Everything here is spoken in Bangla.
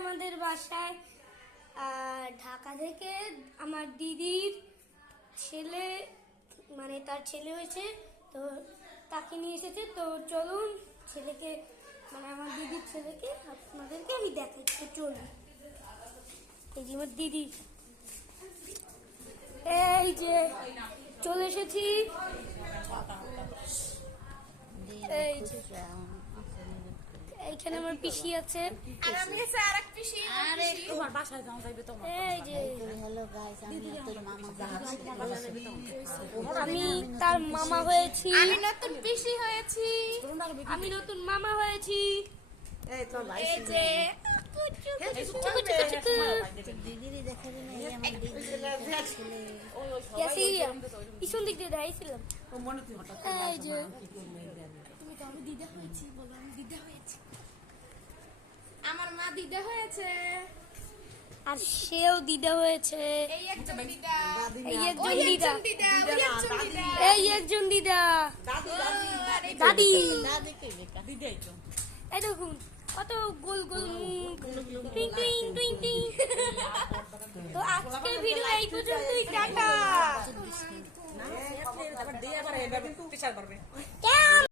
আমাদের বাসায়। ঢাকা থেকে আমার দিদির ছেলে, মানে তার ছেলে হয়েছে, তো তাকে নিয়ে এসেছে। তো চলুন ছেলেকে, মানে আমার দিদির ছেলেকে আপনাদেরকে আমি দেখাচ্ছি। চলুন, এই যে আমার দিদি, এই যে চলে এসেছি। এই যে এইখানে আমার পিসি আছে। এই যে আমি তার মামা হয়েছি। আমি নতুন পিসি হয়েছি। আমি নতুন মামা হয়েছি। এই যে পিছন দিক দিয়ে দাঁড়িয়েছিলাম। এই যে আমি দিদা হয়েছি, বলো আমি দিদা হয়েছি। আমার মা দিদা হয়েছে। আর সেও দিদা হয়েছে। এই একজন দিদা, এই একজন ওই দিদা, একজন দিদা, ওই একজন দিদা। এই একজন দিদা, দাদি। এই দেখুন কত গোল গোল মুখ, টুইং টুইং টুইং টুইং। তো আজকের ভিডিও এই পর্যন্তই, টাটা।